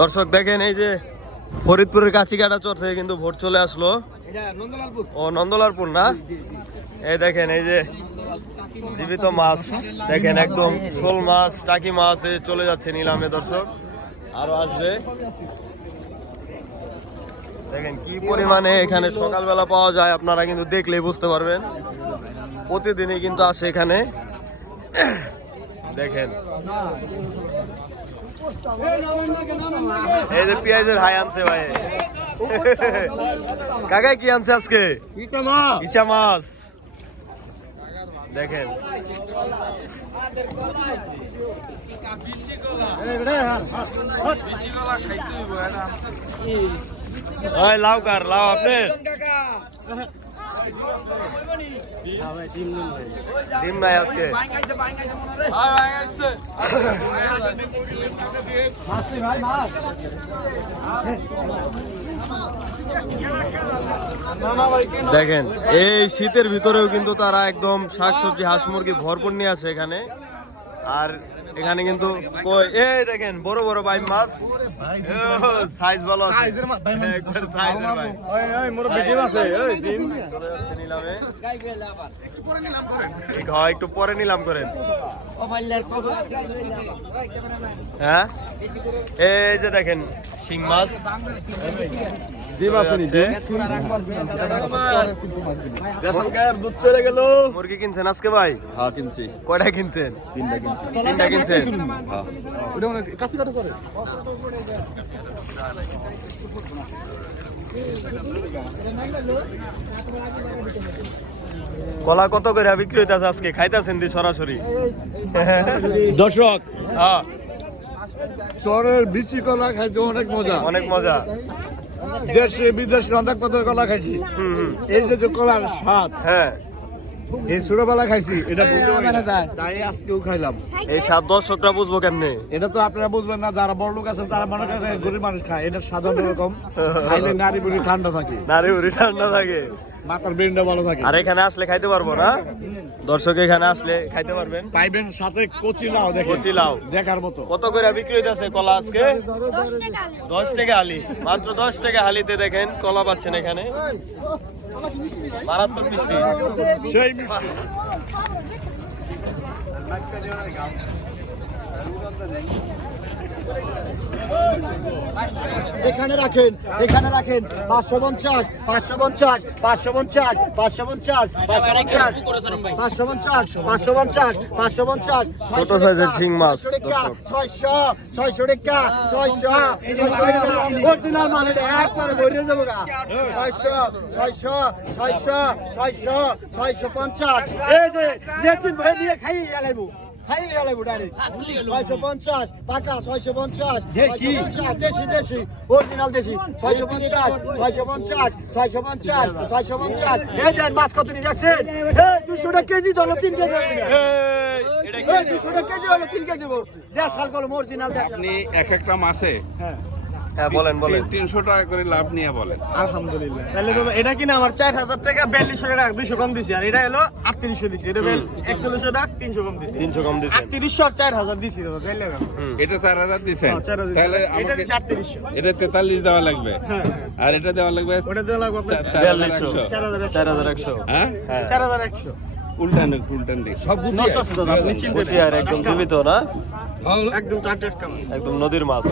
দর্শক দেখেন এই যে ফরিদপুরের কাছিকাটা চর থেকে কিন্তু ভোট চলে আসলো। ও নন্দলালপুর না? এই দেখেন এই যে জীবিত মাছ। দেখেন একদম শোল মাছ টাকি মাছ এই চলে যাচ্ছে নিলামে দর্শক। আরও আসবে। দেখেন কি পরিমাণে এখানে সকালবেলা পাওয়া যায় আপনারা কিন্তু দেখলেই বুঝতে পারবেন। প্রতিদিনই কিন্তু আসে এখানে। দেখেন। এই যে পেঁয়াজের হাই আনছে ভাই। কাকা কি আনছে আজকে? ইচা মাছ। দেখেন। ওই লাউ কার লাউ আপনি? ডিম নাই আজকে। দেখেন, এই শীতের ভিতরেও কিন্তু তারা একদম শাকসবজি, হাঁস মুরগি ভরপুর নিয়ে আসে এখানে। আর এখানে কিন্তু এই দেখেন বড় বড় ভাই মাছ। সাইজ ভালো হয়, একটু পরে নিলাম করেন। হ্যাঁ? এই যে দেখেন শিং মাছ। দুধ চলে গেল। মুরগি কিনছেন আজকে ভাই? হ্যাঁ কিনছি। কয়টা কিনছেন? তিনটা কিনছি। তিনটা কিনছেন? হ্যাঁ। ওটা মানে কাছে কাটা করে কলা কত করে বিক্রি হইতাছে আজকে? খাইতেছেন দি সরাসরি? দর্শক। হ্যাঁ। চরের বিচি কলা খাইতে অনেক মজা। অনেক মজা। দেশে বিদেশে অনেক কথা কলা খাইছি। এই যে যে কলার স্বাদ। হ্যাঁ। এই ছোটবেলা খাইছি এটা বুঝতে পারি না। তাই। আজকেও খাইলাম। এই সাত দর্শকরা বুঝব কেমনে? এটা তো আপনারা বুঝবেন না যারা বড় লোক আছেন তারা মনে করেন গরিব মানুষ খায়। এটা সাধারণ রকম খাইলে নারী বুড়ি ঠান্ডা থাকে। নারী উড়ি ঠান্ডা থাকে। মাথার ব্রেনটা ভালো থাকে। আর এখানে আসলে খাইতে পারব না। দর্শক এখানে আসলে খাইতে পারবেন। পাইবেন সাথে কচি লাউ দেখেন। কচি লাউ। দেখার মতো। কত করে বিক্রি হইতাছে কলা আজকে? দশ টাকা দশ টাকা হালি মাত্র দশ টাকা হালিতে দেখেন কলা পাচ্ছেন এখানে। Marat tutmuş bir. Şeymiş. Ben kalıyorum. Ben buradan da rengi. এখানে রাখেন এখানে রাখেন। পাঁচশো পঞ্চাশ পাঁচশো পঞ্চাশ পাঁচশো পঞ্চাশ পাঁচশো পঞ্চাশ পাঁচশো পঞ্চাশ পাঁচশো পঞ্চাশ পাঁচশো পঞ্চাশ পাঁচশো পঞ্চাশ ছোট সাইজের শিং মাছ, ছয়শো ছয়শো টাকা ছয়শো ছয়শো টাকা। অরিজিনাল মানে একবারে ভরে যাব গা। ছয়শো ছয়শো ছয়শো ছয়শো ছয়শো পঞ্চাশ। এই যে জেসিন ভাই দিয়ে খাইয়ে গেলাইবো খাইয়ে গেলাইবো ডাইরেক্ট ছয়শো পঞ্চাশ পাকা ছয়শো পঞ্চাশ দেশি। দেশি অরিজিনাল দেশি। ছয়শো পঞ্চাশ ছয়শো পঞ্চাশ ছয়শো পঞ্চাশ ছয়শো পঞ্চাশ। এই দেন মাছ কত নিয়ে যাচ্ছে? এই দুশো টাকা কেজি ধরো তিন কেজি। দুশো টাকা কেজি হলো তিন কেজি। দেড় সাল করল অরিজিনাল আপনি এক একটা মাসে হ্যাঁ। বলেন বলেন। তিনশো টাকা করে লাভ নিয়ে বলেন। আলহামদুলিল্লাহ। তাহলে তো এটা কিনা আমার চার হাজার টাকা বিয়াল্লিশশো টাকা দুশো কম দিছি। আর এটা হলো আটত্রিশশো দিছি। এটা একচল্লিশশো টাকা তিনশো কম দিছি। তিনশো কম দিচ্ছেন আটত্রিশশো আর চার হাজার দিছি দাদা এটা চার হাজার দিচ্ছেন হ্যাঁ, চার হাজার তাহলে এটা দিছি আটত্রিশশো। এটা তেতাল্লিশ দেওয়া লাগবে। হ্যাঁ আর এটা দেওয়া লাগবে ওটা দেওয়া লাগবে চার হাজার একশো। চার হাজার একশো। চার হাজার একশো। হ্যাঁ? চার হাজার একশো। উল্টান একটু উল্টান সব আর একদম জীবিত না? একদম একদম নদীর মাছ।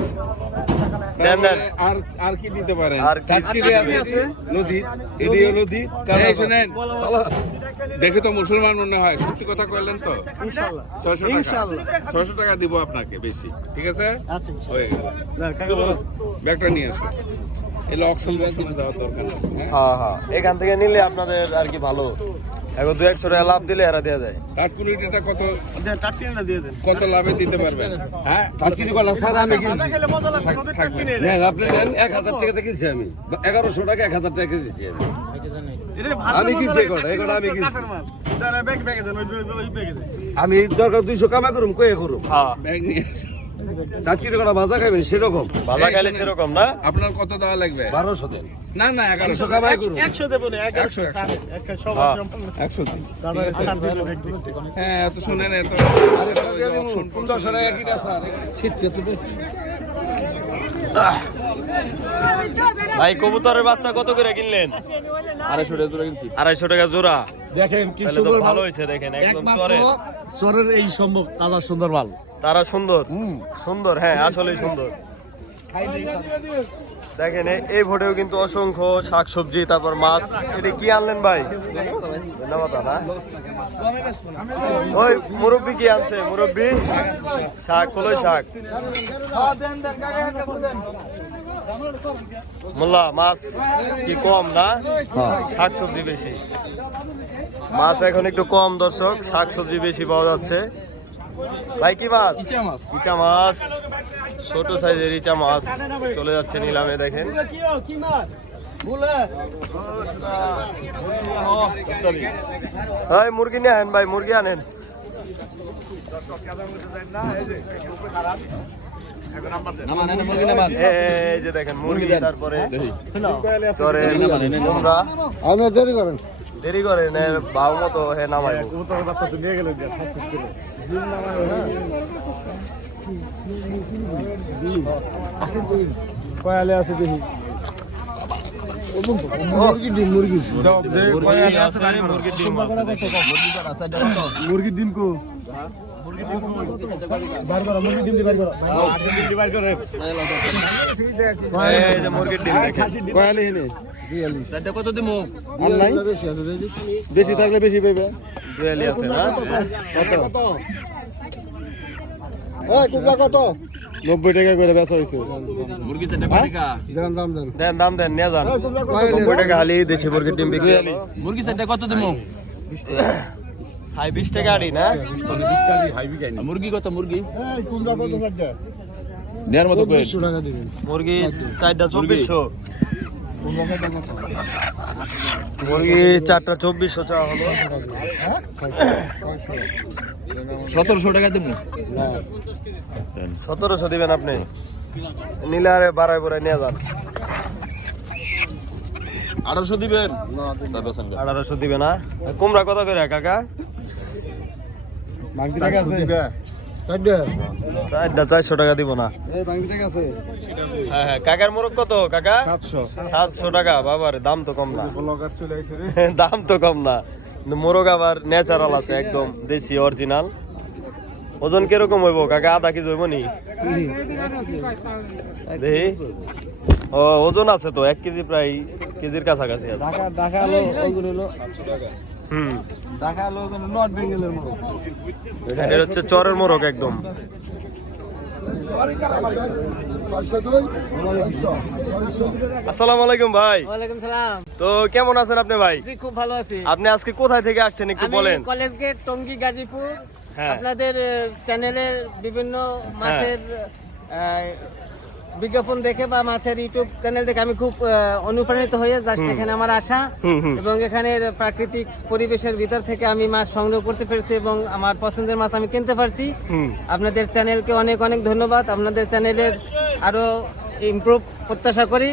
দেন দেন। আর আর কি দিতে পারেন? আর কি আছে। নদী। এদিকে নদী এই শুনেন। দেখে তো মুসলমান মনে হয়। সত্যি কথা কইলেন তো? ইনশাআল্লাহ। ছয়শো টাকা। ইনশাআল্লাহ। ছয়শো টাকা দিব আপনাকে বেশি। ঠিক আছে? আচ্ছা। হয়ে গেল। ব্যাগটা নিয়ে আসো। এলে অক্সল ব্যাগ কিনে দেওয়ার দরকার নেই। হ্যাঁ? হ্যাঁ হ্যাঁ। এখান থেকে নিলে আপনাদের আর কি ভালো। এখন দু একশো টাকা লাভ দিলে এরা দেওয়া যায় কাঠকুনিটা কত? দিয়ে দেন। কত লাভে দিতে পারবেন হ্যাঁ? কাটকিনি কলা স্যার আমি কিনছি। খেলে মজা লাগবে নদীর টাটকিনে এটা। নেন। আপনি নেন এক হাজার টাকাতে কিনছি আমি। এগারোশো টাকা এক হাজার টাকা দিচ্ছি আমি। আমি কিনছি লাগে, এগুলো, এগুলো আমি টাটকিনে কিনছি। আমি দরকার দুইশো কামা করুম কয়ে করুম। হ্যাঁ ব্যাগ নিয়ে কাটকিনি কলা ভাজা খাবেন সেরকম। ভাজা খাইলে সেরকম না? আপনার কত দেওয়া লাগবে? বারোশো দেন। না না এগারোশো। করুম একশো দেবো একশো, হ্যাঁ। একশো দিতে। হ্যাঁ এত শুনেন এত পনেরোশো টাকা কিনা স্যার? শীত ভাই কবুতরের বাচ্চা কত করে কিনলেন? আড়াইশো টাকা জোড়া কিনছি। আড়াইশো টাকা জোড়া। দেখেন কি সুন্দর ভালো হয়েছে দেখেন একদম একমাত্র চরে চরের এই সম্ভব তাজা সুন্দর মাল। তারা সুন্দর? সুন্দর হ্যাঁ আসলেই সুন্দর। দেখেন এই ভোটেও কিন্তু অসংখ্য শাকসবজি তারপর মাছ। এটা কি আনলেন ভাই? ধন্যবাদ না ওই মুরব্বি কি আনছে? মুরব্বি? শাক কলই শাক। মোল্লা মাছ কি কম না? শাক সবজি বেশি। মাছ এখন একটু কম দর্শক। শাক সবজি বেশি পাওয়া যাচ্ছে। ভাই কি মাছ? ইচা মাছ। ছোট সাইজের ইচা মাছ চলে যাচ্ছে নিলামে দেখেন। মুরগি নিয়ে আনেন ভাই মুরগি আনেন। দেরি করেন দেরি করেন এ, বাউ মতো কয়ালে আছে দেখি মুরগির ডিম কো? বেশি থাকলে বেশি ওই কত নব্বই টাকা করে বেচা হয়েছে দাম দেন নিয়ে যান নব্বই টাকা হালি দেশি মুরগির ডিম বিক্রি মুরগি চারটা কত দিমু হাই না? মুরগি কত মুরগি? এই কুমড়া কত লাগবে নেয়ার মতো কই দুশো টাকা দিবেন। মুরগি চারটা চব্বিশশো। মুরগি চারটা চব্বিশশো চাওয়া হলো। সতেরোশো টাকা দিমু সতেরোশো দিবেন আপনি। নিলে আরে বাড়াই বাড়াই নিয়ে যান। আঠারোশো দিবেন? আঠারোশো দিবে না? কুমড়া কত করে কাকা? মাংস টাকা আছে। চারটা চারশো টাকা দিব না। এই বাংলা টাকা আছে। হ্যাঁ হ্যাঁ। কাকার মোরগ কত কাকা? সাতশো। টাকা বাবার দাম তো কম না। ব্লগার দাম তো কম না। মোরগ আবার ন্যাচারাল আছে একদম দেশি অরিজিনাল ওজন কীরকম হইব কাকা? আধা কেজি হইব নি? ও ওজন আছে তো এক কেজি প্রায় কেজির কাছাকাছি আছে। হুম ঢাকা নর্থ বেঙ্গলের এটা হচ্ছে চরের মোরগ একদম। আসসালামু আলাইকুম ভাই। ওয়ালাইকুম সালাম। তো কেমন আছেন আপনি ভাই? জি খুব ভালো আছি। আপনি আজকে কোথায় থেকে আসছেন একটু বলেন। College gate Tongi Gazipur. হ্যাঁ। আপনাদের চ্যানেলের বিভিন্ন মাছের আহ, বিজ্ঞাপন দেখে বা মাছের ইউটিউব চ্যানেল দেখে আমি খুব অনুপ্রাণিত হয়ে জাস্ট এখানে আমার হুম। এবং এখানের প্রাকৃতিক পরিবেশের ভিতর থেকে আমি মাছ সংগ্রহ করতে পেরেছি এবং আমার পছন্দের মাছ আমি কিনতে পারছি। আপনাদের চ্যানেলকে অনেক অনেক ধন্যবাদ। আপনাদের চ্যানেলের আরও ইমপ্রুভ প্রত্যাশা করি।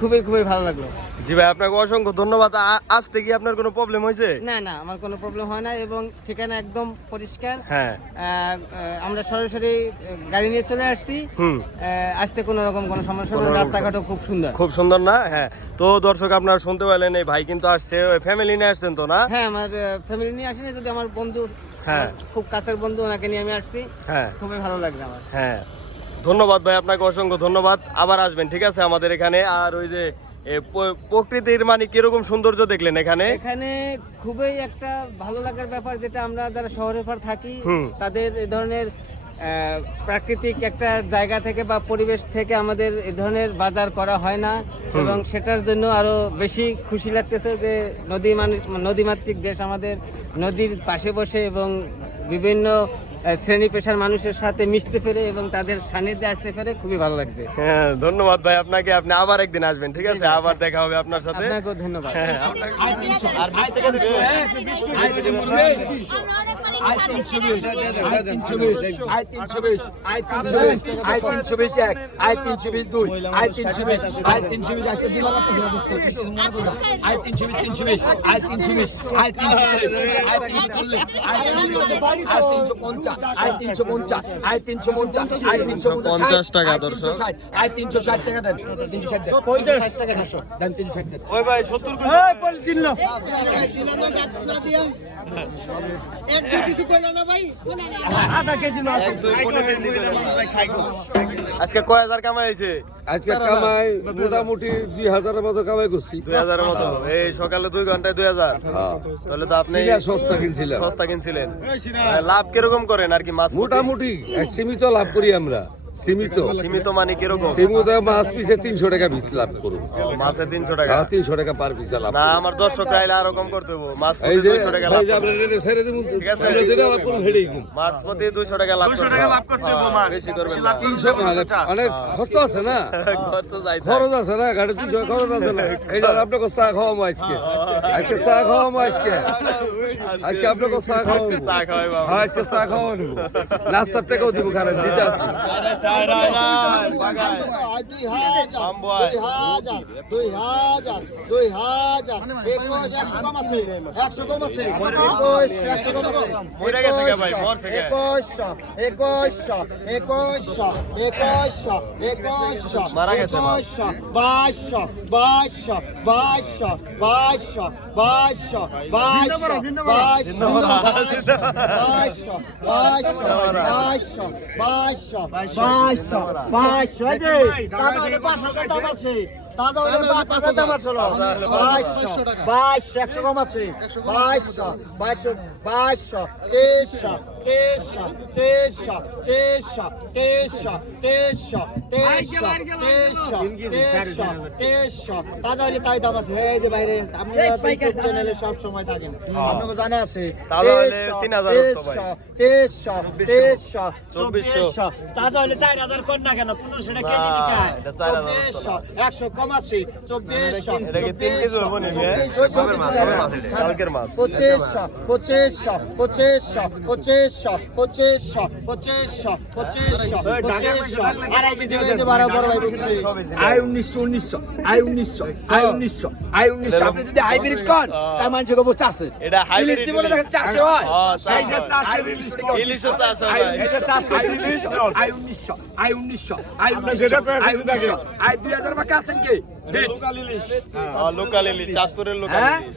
খুবই খুবই ভালো লাগল। জি ভাই আপনাকে অসংখ্য ধন্যবাদ। আসতে কি আপনার কোনো প্রবলেম হয়েছে? না না আমার কোনো প্রবলেম হয় না এবং ঠিকানা একদম পরিষ্কার। হ্যাঁ। আমরা সরাসরি গাড়ি নিয়ে চলে আসছি। আসতে কোনো রকম কোনো সমস্যা নেই রাস্তাঘাটও খুব সুন্দর। খুব সুন্দর না? হ্যাঁ। তো দর্শক আপনারা শুনতে পেলেন এই ভাই কিন্তু আসছে ফ্যামিলি নিয়ে আসছেন তো না? হ্যাঁ আমার ফ্যামিলি নিয়ে আসেনি যদি আমার বন্ধু হ্যাঁ। খুব কাছের বন্ধু ওনাকে নিয়ে আমি আসছি। হ্যাঁ। খুবই ভালো লাগছে আমার। হ্যাঁ। ধন্যবাদ ভাই আপনাকে অসংখ্য ধন্যবাদ। আবার আসবেন ঠিক আছে? আমাদের এখানে আর ওই যে প্রকৃতির মানে কীরকম সৌন্দর্য দেখলেন এখানে? এখানে খুবই একটা ভালো লাগার ব্যাপার যেটা আমরা যারা শহরের পর থাকি তাদের এ ধরনের প্রাকৃতিক একটা জায়গা থেকে বা পরিবেশ থেকে আমাদের এ ধরনের বাজার করা হয় না এবং সেটার জন্য আরও বেশি খুশি লাগতেছে যে নদী মানুষ নদীমাতৃক দেশ আমাদের নদীর পাশে বসে এবং বিভিন্ন শ্রেণি পেশার মানুষের সাথে মিশতে পেরে এবং তাদের সান্নিধ্যে আসতে পেরে খুবই ভালো লাগছে। হ্যাঁ ধন্যবাদ ভাই আপনাকে। আপনি আবার একদিন আসবেন ঠিক আছে? আবার দেখা হবে আপনার সাথে। আপনাকেও ধন্যবাদ। হ্যাঁ, মানে আয় তিনশো বিশ আয় তিনশো বিশ আয় তিনশো বিশ আয় তিনশো বিশ আয় তিনশো বিশ এক আয় তিনশো বিশ দুই আয় তিনশো বিশ আয় তিনশো বিশ আজকে দিন আয় তিনশো বিশ তিনশো বিশ আয় তিনশো বিশ আয় তিনশো আয় তিনশো চল্লিশ আয় তিনশো পঞ্চাশ আয় তিনশো পঞ্চাশ আয় তিনশো পঞ্চাশ আয় তিনশো পঞ্চাশ টাকা, দর্শক। আয় তিনশো ষাট টাকা দেন তিনশো ষাট দেন পঞ্চাশ ষাট টাকা দেন তিনশো ষাট দেন ওই ভাই সত্তর আজকে কয় হাজার কামাই হয়েছে? আজকে কামাই মোটামুটি দুই হাজারের মতো কামাই করছি। দুই হাজারের মতো। এই সকালে দুই ঘন্টায় দুই হাজার। হ্যাঁ। তাহলে তো আপনি সস্তা কিনছিলাম সস্তা কিনছিলেন। লাভ কীরকম করেন আর কি মাছ মোটামুটি সীমিত লাভ করি আমরা। সীমিত। সীমিত মানে কীরকম? সীমিত মাছ পিছে তিনশো টাকা পিস লাভ করুন। মাছে তিনশো টাকা? হ্যাঁ তিনশো টাকা পার পিস লাভ না আমার দর্শকরা আইলে আরও কম করতে হব মাছ প্রতি যে দুইশো টাকা লাভ এই যে করব। আমরা ছেড়ে দেবো ঠিক আছে। করব মাছ প্রতি দুইশো টাকা লাভ করতে লাভ করতে বেশি করবেন না। তিনশো মানে অনেক খরচ আছে না? খরচ যাইতে খরচ আছে না? গাড়ি তিনশো খরচ আছে না? এই জন্য আপনাকে চা খাওয়াবো আজকে। আজকে চা খাওয়াবো আজকে। আজকে আপনাকে চা খাওয়াবো। চা খাওয়াই বাবা। হ্যাঁ, আজকে চা খাওয়াবো। নাস্তার টাকাও দিব খারাপ দিতে আসি দুই হাজার দুই হাজার দুই হাজার। একুশ একশো কম আছে একশো কম আছে। একুশ একশো কম একুশশো একুশশো একুশশো একুশশো একুশশো। একুশশো বাইশশো বাইশশো বাইশশো বাইশশো বাইশশো বাইশশো বাইশশো বাইশশো বাইশশো বাইশশো বাইশশো বাইশশো বাইশশো এই যে তাজা হলে পাঁচ হাজার দাম আছে। তাজা হলে পাঁচ হাজার দাম আছে বাইশশো বাইশশো একশো কম আছে। বাইশশো বাইশশো বাইশশো তেইশশো তেইশশো তেইশশো তেইশশো তেইশশো তেইশশো তেইশশো তেইশশো তেইশশো তেইশশো তাজা হলে তাই দাম আছে এই যে বাইরে আপনি ইউটিউব চ্যানেলে সব সময় থাকেন আপনাকে জানা আছে 3000 তেইশশো তেইশশো চব্বিশশো। তাজা হলে চার হাজার কর না কেন পনেরোশো টাকা কেজি বিকায় চব্বিশশো একশো কম আছে চব্বিশশো? চব্বিশশো কালকের মাছ। পঁচিশশো পঁচিশশো পঁচিশশো পঁচিশশো পঁচিশশো পঁচিশশো পঁচিশশো। আড়াই কেজি হয়েছে বারো বড় ভাই বলছি। আই উনিশশো উনিশশো আই উনিশশো আই উনিশশো। আই উনিশশো। আপনি যদি হাইব্রিড করেন তার মানুষের গোবর চাষে। এটা হাইব্রিড বলে দেখেন চাষে লোকাল ইলিশ চাঁদপুরের লোকাল ইলিশ।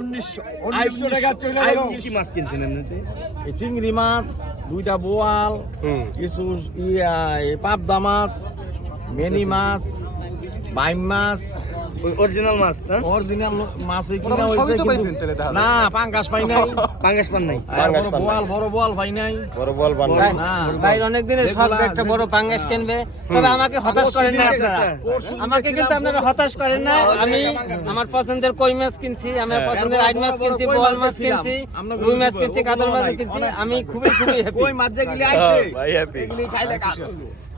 উনিশশো উনিশশো টাকা চলে। উনিশশো। এই চিংড়ি মাছ দুইটা বোয়াল কিছু ইয়া এই পাবদা মাছ মেনি মাছ বাইম মাছ অরিজিনাল মাছ না? অরিজিনাল মাছ কিনা হয়েছে কিন্তু না পাঙ্গাস পাই নাই। পাঙ্গাস পান নাই। বোয়াল বড় বোয়াল পাই নাই। বড় বল বান হ্যাঁ। না ভাই অনেক দিনের শখ একটা বড় পাঙ্গাস কিনবে তবে আমাকে হতাশ করেন না আপনারা। আমাকে কিন্তু আপনারা হতাশ করেন না। আমি আমার পছন্দের কই মাছ কিনছি আমার পছন্দের আইড মাছ কিনছি বোয়াল মাছ কিনছি রুই মাছ কিনছি কাতল মাছ কিনছি। আমি খুবই খুবই হ্যাপি কই মাছ যেগুলি আইছে ভাই হ্যাপি এগুলি খাইলে কাজ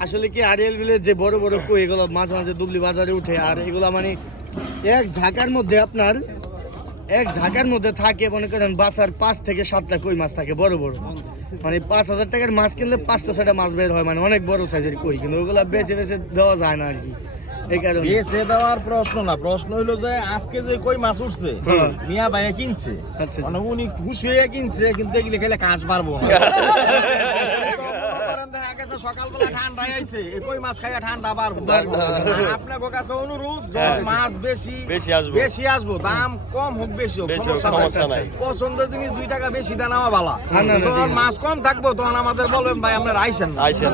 আসলে কি আরিয়াল বিলে যে বড় বড় কই এগুলো মাঝে মাঝে দুবলি বাজারে উঠে আর এগুলো মানে এক ঝাঁকার মধ্যে আপনার এক ঝাঁকার মধ্যে থাকে মনে করেন বাসার পাঁচ থেকে সাতটা কই মাছ থাকে বড় বড়। মানে পাঁচ হাজার টাকার মাছ কিনলে পাঁচটা ছয়টা মাছ বের হয় মানে অনেক বড় সাইজের কই কিন্তু ওগুলা বেছে বেছে দেওয়া যায় না আর কি। বেছে দেওয়ার প্রশ্ন না প্রশ্ন যে আজকে যে কই মাছ উঠছে মিয়া ভাইয়া কিনছে। আচ্ছা। মানে উনি খুশি হয়ে কিনছে কিন্তু এগুলি খেলে কাজ পারব না। সকালবেলা ঠান্ডা আইছে একই মাছ খাইয়া ঠান্ডা পারব আর আপনার কাছে অনুরোধ মাছ বেশি বেশি আসব। বেশি আসব দাম কম হোক বেশি হোক সমস্যা নাই। পছন্দের জিনিস দুই টাকা বেশি দেন আমার বালা। যখন মাছ কম থাকব তখন আমাদের বলবেন ভাই আপনার আইসেন না। আইসেন